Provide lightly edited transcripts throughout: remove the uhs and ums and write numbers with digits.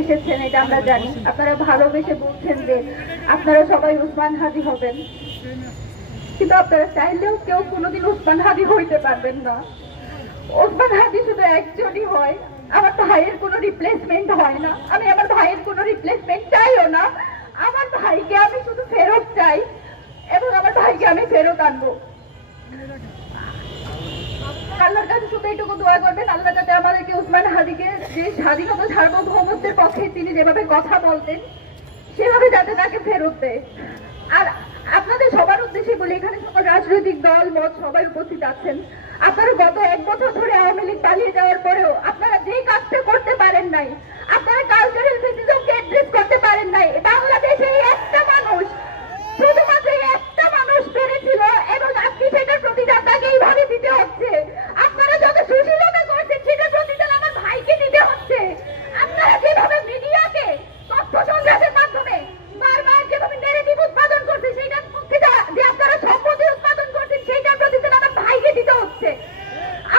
এসেছেন এটা আমরা জানি। আপনারা ভালোবেসে বলছেন যে আপনারা সবাই উসমান হাদি হবেন, কিন্তু আপনারা চাইলেও কেউ কোনোদিন উসমান হাদি হইতে পারবেন না। উসমান হাদি শুধু একজনই হয়। আমার ভাইয়ের কোনো রিপ্লেসমেন্ট হয় না। আমি আমার ভাইয়ের কোনো রিপ্লেসমেন্ট চাইও না। আমার ভাইকে আমি শুধু ফেরত চাই এবং আমার ভাইকে আমি ফেরত আনবো। আল্লাহর কাছে শুধু এইটুকু দোয়া করবেন, আল্লাহ যাতে আমাদেরকে উসমান হাদিকে যে স্বাধীনতা সার্বভৌমত্বের পক্ষে তিনি যেভাবে কথা বলতেন সেভাবে যাতে তাকে ফেরত দেয়। আর আপনাদের সবার উদ্দেশ্যে বলি, এখানে সকল রাজনৈতিক দল মত সবাই উপস্থিত আছেন। আপনারা গত 1 বছর ধরে আওয়ামী লীগ পালিয়ে যাওয়ার পরেও আপনারা যে কাজটা করতে পারেন নাই, আপনারা কালচারাল ফেসিজমকে অ্যাড্রেস করতে পারেন নাই। বাংলাদেশে একটা মানুষ, শুধুমাত্র একটা মানুষ পেরেছিল এবং আজকে সেটার প্রতিদান তাকে এইভাবে দিতে হচ্ছে। আপনারা যত সুশীলতা করছেন সেটার প্রতিদান আমার ভাইকে দিতে হচ্ছে। আপনারা যেভাবে মিডিয়াকে তথ্য সংগ্রহের মাধ্যমে বারবার যেভাবে নেগেটিভ উৎপাদন করছে সেইটার পক্ষে যে আপনারা সম্পত্তি উৎপাদন করছেন সেইটার প্রতিদান আমার ভাইকে দিতে হচ্ছে।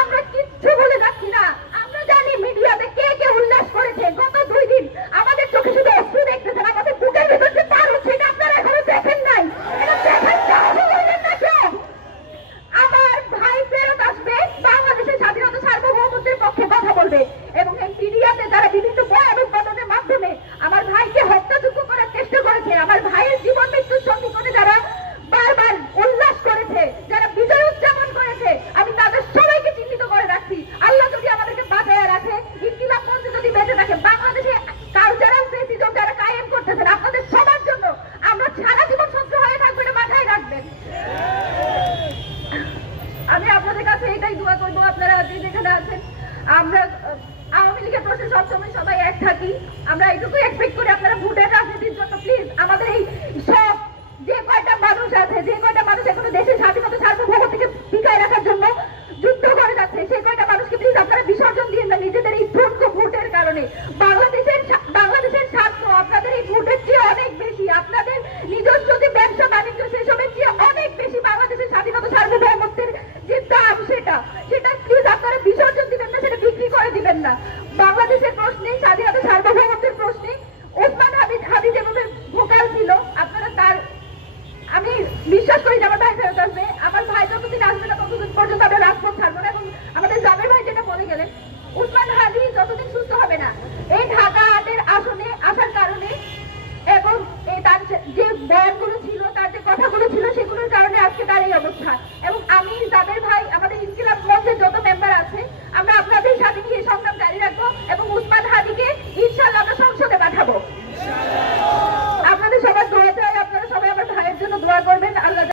আমরা কিচ্ছু বলে যাচ্ছি না। আমরা জানি মিডিয়াতে কে কে উল্লাস করেছে। গত 2 দিন আমাদের চোখে শুধু অশ্রু দেখতেছেন, আমাদের বুকের ভেতর যে পারুল সেটা আপনারা এখনো দেখেন নাই। এটা দেখার সাহসও করলেন না কেউ। আমার ভাই ফেরত আসবে, বাংলাদেশের স্বাধীনতা সার্বভৌমত্বের পক্ষে কথা বলবে এবং এই মিডিয়াতে যারা বিভিন্ন বয়ান উৎপাদনের মাধ্যমে আমার ভাইকে হত্যাযোগ্য করার চেষ্টা করেছে, আমার ভাইয়ের জীবন মৃত্যুর সন্নিকটে যারা বারবার উল্লাস করেছে, যারা বিজয় উদযাপন করেছে, আমি তাদের সবাইকে চিহ্নিত করে রাখছি। আল্লাহ যদি আমাদেরকে বাঁচায় রাখে, ইনকিলাব মঞ্চ যদি বেঁচে থাকে, বাংলাদেশে কালচারাল ফেসিজম যারা কায়েম করতেছেন আপনাদের সবার জন্য আমরা সারা জীবন সহ্য হয়ে থাকবো, এটা মাথায় রাখবেন। আমি আপনাদের কাছে এটাই দোয়া করবো, আপনারা যে যেখানে আছেন, আমরা আওয়ামী লীগের প্রশ্নে সবসময় সবাই এক থাকি। আমরা এইটুকু এক্সপেক্ট করি আপনারা ভোটের রাজনীতির জন্য প্লিজ আমাদের এই সব যে কয়টা মানুষ আছে, যে কয়টা মানুষ এখনো দেশের স্বাধীনতা সার্বভৌমত্বকে টিকায় রাখার জন্য যুদ্ধ করে যাচ্ছে, সেই কয়টা মানুষকে প্লিজ আপনারা বিসর্জন দিয়ে না নিজেদের এই ঠুনকো ভোটের কারণে। বাংলাদেশের স্বার্থ আপনাদের এই ভোটের চেয়ে অনেক বেশি, আপনাদের নিজস্ব যে ব্যবসা বাণিজ্য সেসবের চেয়ে অনেক বেশি বাংলাদেশের স্বাধীনতা সার্বভৌমত্বের যে দাম সেটা প্লিজ আপনারা বিসর্জন দিবেন না, সেটা বিক্রি করে দিবেন না। বাংলাদেশের প্রশ্নে, স্বাধীনতা সার্বভৌমত্বের প্রশ্নে উসমান হাদি যেভাবে ভোকাল ছিল, আপনারা তার, আমি বিশ্বাস করি যে আমার ভাই ফেরত আসবে। আমার ভাই যতদিন আসবে না ততদিন পর্যন্ত আমরা রাজপথ ছাড়বো না। এবং আমাদের জামের ভাই যেটা বলে গেলেন, উসমান হাদি যতদিন সুস্থ হবে না এই ঢাকা হাটের আসনে আসার কারণে এবং তার যে বয়ানগুলো ছিল, তার যে কথাগুলো ছিল, সেগুলোর কারণে আজকে তার এই অবস্থা। এবং আমি জামের ভাই